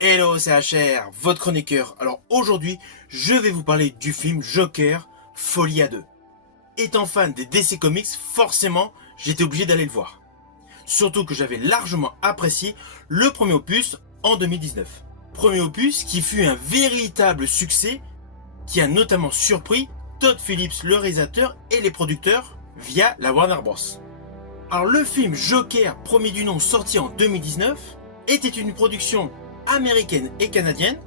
Hello, c'est HR, votre chroniqueur. Alors aujourd'hui, je vais vous parler du film Joker, Folie à deux. Étant fan des DC Comics, forcément, j'étais obligé d'aller le voir. Surtout que j'avais largement apprécié le premier opus en 2019. Premier opus qui fut un véritable succès, qui a notamment surpris Todd Phillips, le réalisateur, et les producteurs via la Warner Bros. Alors le film Joker, premier du nom, sorti en 2019, était une production américaine et canadienne,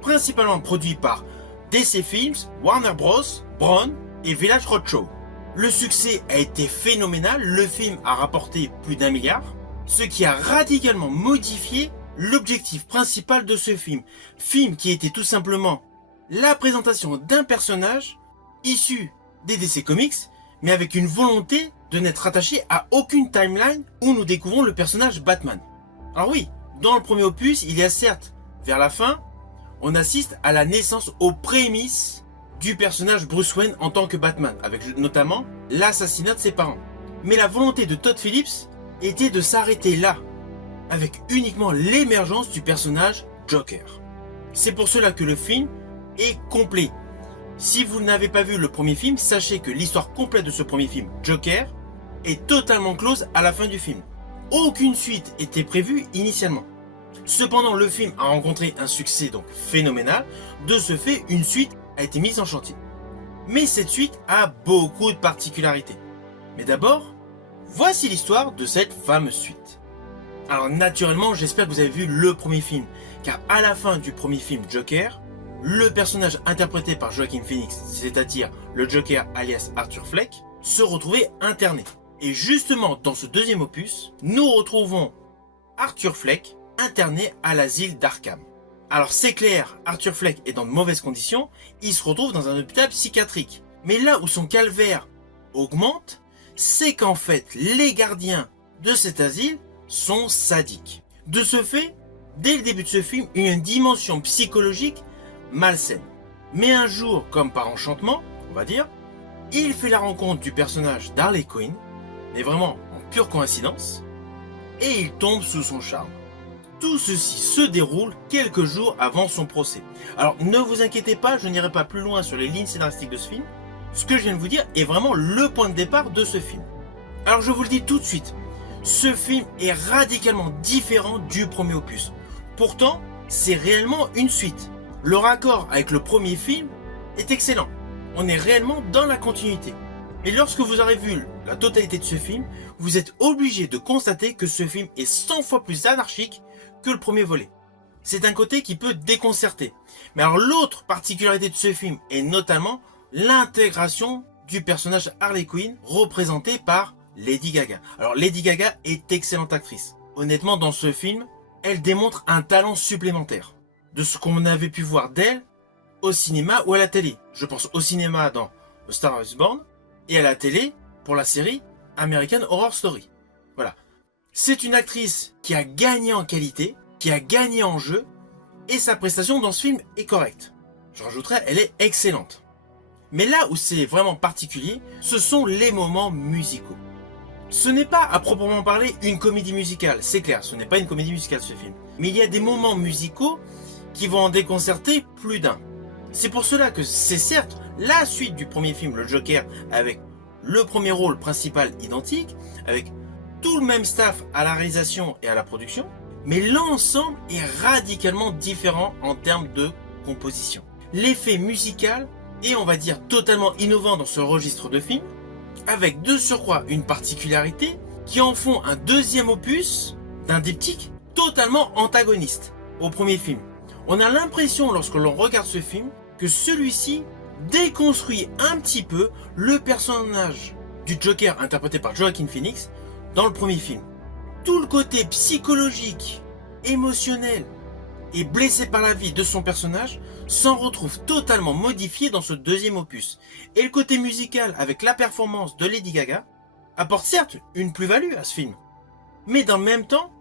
principalement produit par DC Films, Warner Bros, Braun et Village Roadshow. Le succès a été phénoménal, le film a rapporté plus d'1 milliard, ce qui a radicalement modifié l'objectif principal de ce film. Film qui était tout simplement la présentation d'un personnage issu des DC Comics, mais avec une volonté de n'être rattaché à aucune timeline où nous découvrons le personnage Batman. Alors oui, dans le premier opus, il y a certes, vers la fin, on assiste à la naissance aux prémices du personnage Bruce Wayne en tant que Batman, avec notamment l'assassinat de ses parents. Mais la volonté de Todd Phillips était de s'arrêter là, avec uniquement l'émergence du personnage Joker. C'est pour cela que le film est complet. Si vous n'avez pas vu le premier film, sachez que l'histoire complète de ce premier film, Joker, est totalement close à la fin du film. Aucune suite était prévue initialement. Cependant, le film a rencontré un succès donc phénoménal. De ce fait, une suite a été mise en chantier. Mais cette suite a beaucoup de particularités. Mais d'abord, voici l'histoire de cette fameuse suite. Alors naturellement, j'espère que vous avez vu le premier film, car à la fin du premier film Joker, le personnage interprété par Joaquin Phoenix, c'est-à-dire le Joker alias Arthur Fleck, se retrouvait interné. Et justement, dans ce deuxième opus, nous retrouvons Arthur Fleck interné à l'asile d'Arkham. Alors c'est clair, Arthur Fleck est dans de mauvaises conditions, il se retrouve dans un hôpital psychiatrique. Mais là où son calvaire augmente, c'est qu'en fait, les gardiens de cet asile sont sadiques. De ce fait, dès le début de ce film, il y a une dimension psychologique malsaine. Mais un jour, comme par enchantement, on va dire, il fait la rencontre du personnage d'Harley Quinn, mais vraiment en pure coïncidence, et il tombe sous son charme. Tout ceci se déroule quelques jours avant son procès. Alors ne vous inquiétez pas, je n'irai pas plus loin sur les lignes scénaristiques de ce film. Ce que je viens de vous dire est vraiment le point de départ de ce film. Alors je vous le dis tout de suite, ce film est radicalement différent du premier opus. Pourtant, c'est réellement une suite. Le raccord avec le premier film est excellent. On est réellement dans la continuité. Et lorsque vous aurez vu la totalité de ce film, vous êtes obligé de constater que ce film est 100 fois plus anarchique que le premier volet. C'est un côté qui peut déconcerter. Mais alors l'autre particularité de ce film est notamment l'intégration du personnage Harley Quinn représenté par Lady Gaga. Alors Lady Gaga est excellente actrice. Honnêtement, dans ce film, elle démontre un talent supplémentaire de ce qu'on avait pu voir d'elle au cinéma ou à la télé. Je pense au cinéma dans A Star is Born et à la télé pour la série American Horror Story. Voilà. C'est une actrice qui a gagné en qualité, qui a gagné en jeu, et sa prestation dans ce film est correcte. Je rajouterais, elle est excellente. Mais là où c'est vraiment particulier, ce sont les moments musicaux. Ce n'est pas à proprement parler une comédie musicale, c'est clair, ce n'est pas une comédie musicale ce film. Mais il y a des moments musicaux qui vont en déconcerter plus d'un. C'est pour cela que c'est certes la suite du premier film, le Joker, avec le premier rôle principal identique, avec tout le même staff à la réalisation et à la production, mais l'ensemble est radicalement différent en termes de composition. L'effet musical est, on va dire, totalement innovant dans ce registre de film, avec de surcroît une particularité qui en font un deuxième opus d'un diptyque totalement antagoniste au premier film. On a l'impression, lorsque l'on regarde ce film, que celui-ci déconstruit un petit peu le personnage du Joker interprété par Joaquin Phoenix dans le premier film. Tout le côté psychologique, émotionnel et blessé par la vie de son personnage s'en retrouve totalement modifié dans ce deuxième opus. Et le côté musical avec la performance de Lady Gaga apporte certes une plus-value à ce film, mais dans le même temps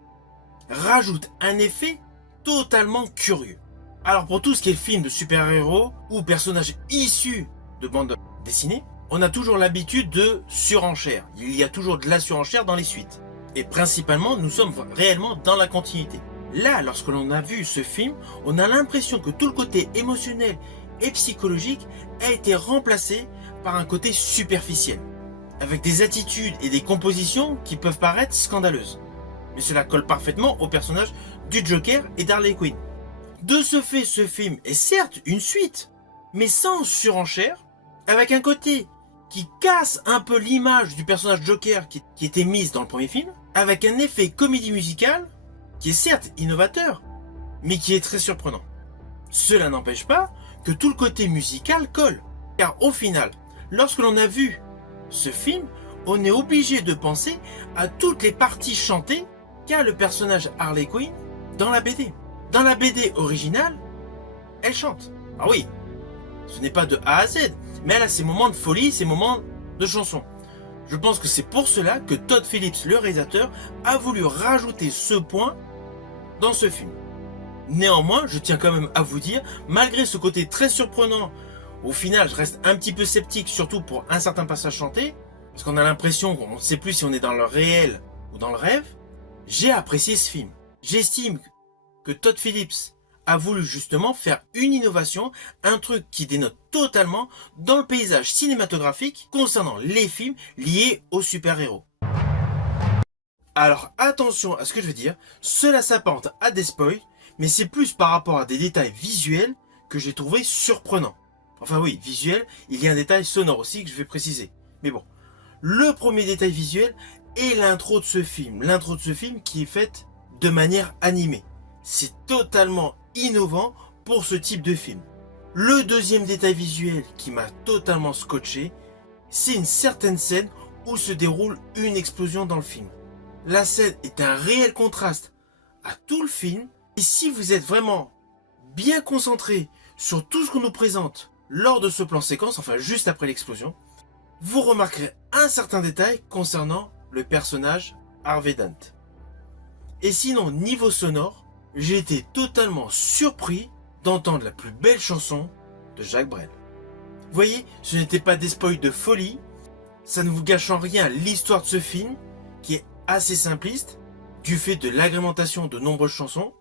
rajoute un effet totalement curieux. Alors pour tout ce qui est film de super-héros ou personnages issus de bandes dessinées, on a toujours l'habitude de surenchère. Il y a toujours de la surenchère dans les suites. Et principalement, nous sommes réellement dans la continuité. Là, lorsque l'on a vu ce film, on a l'impression que tout le côté émotionnel et psychologique a été remplacé par un côté superficiel, avec des attitudes et des compositions qui peuvent paraître scandaleuses. Mais cela colle parfaitement au personnage du Joker et d'Harley Quinn. De ce fait, ce film est certes une suite, mais sans surenchère, avec un côté qui casse un peu l'image du personnage Joker qui était mise dans le premier film, avec un effet comédie musicale qui est certes innovateur, mais qui est très surprenant. Cela n'empêche pas que tout le côté musical colle, car au final, lorsque l'on a vu ce film, on est obligé de penser à toutes les parties chantées qu'a le personnage Harley Quinn dans la BD. Dans la BD originale, elle chante. Ah oui, ce n'est pas de A à Z, mais elle a ses moments de folie, ses moments de chansons. Je pense que c'est pour cela que Todd Phillips, le réalisateur, a voulu rajouter ce point dans ce film. Néanmoins, je tiens quand même à vous dire, malgré ce côté très surprenant, au final, je reste un petit peu sceptique, surtout pour un certain passage chanté, parce qu'on a l'impression qu'on ne sait plus si on est dans le réel ou dans le rêve. J'ai apprécié ce film. J'estime que Todd Phillips a voulu justement faire une innovation, un truc qui dénote totalement dans le paysage cinématographique concernant les films liés aux super-héros. Alors attention à ce que je veux dire, cela s'apparente à des spoils, mais c'est plus par rapport à des détails visuels que j'ai trouvé surprenants. Enfin oui, visuel, il y a un détail sonore aussi que je vais préciser. Mais bon, le premier détail visuel est l'intro de ce film. L'intro de ce film qui est faite de manière animée. C'est totalement innovant pour ce type de film. Le deuxième détail visuel qui m'a totalement scotché, c'est une certaine scène où se déroule une explosion dans le film. La scène est un réel contraste à tout le film. Et si vous êtes vraiment bien concentré sur tout ce qu'on nous présente lors de ce plan séquence, enfin juste après l'explosion, vous remarquerez un certain détail concernant le personnage Harvey Dent. Et sinon, niveau sonore, j'ai été totalement surpris d'entendre la plus belle chanson de Jacques Brel. Vous voyez, ce n'était pas des spoils de folie, ça ne vous gâche en rien l'histoire de ce film, qui est assez simpliste, du fait de l'agrémentation de nombreuses chansons.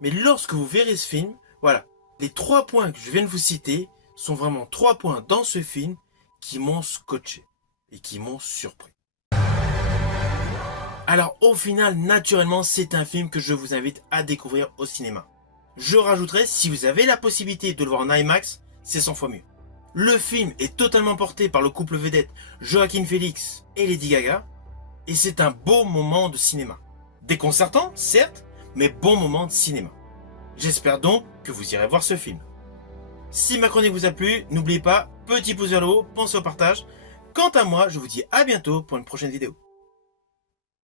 Mais lorsque vous verrez ce film, voilà, les 3 points que je viens de vous citer sont vraiment 3 points dans ce film qui m'ont scotché et qui m'ont surpris. Alors au final, naturellement, c'est un film que je vous invite à découvrir au cinéma. Je rajouterai, si vous avez la possibilité de le voir en IMAX, c'est 100 fois mieux. Le film est totalement porté par le couple vedette Joaquin Phoenix et Lady Gaga, et c'est un beau moment de cinéma. Déconcertant, certes, mais bon moment de cinéma. J'espère donc que vous irez voir ce film. Si ma chronique vous a plu, n'oubliez pas, petit pouce vers le haut, pensez au partage. Quant à moi, je vous dis à bientôt pour une prochaine vidéo.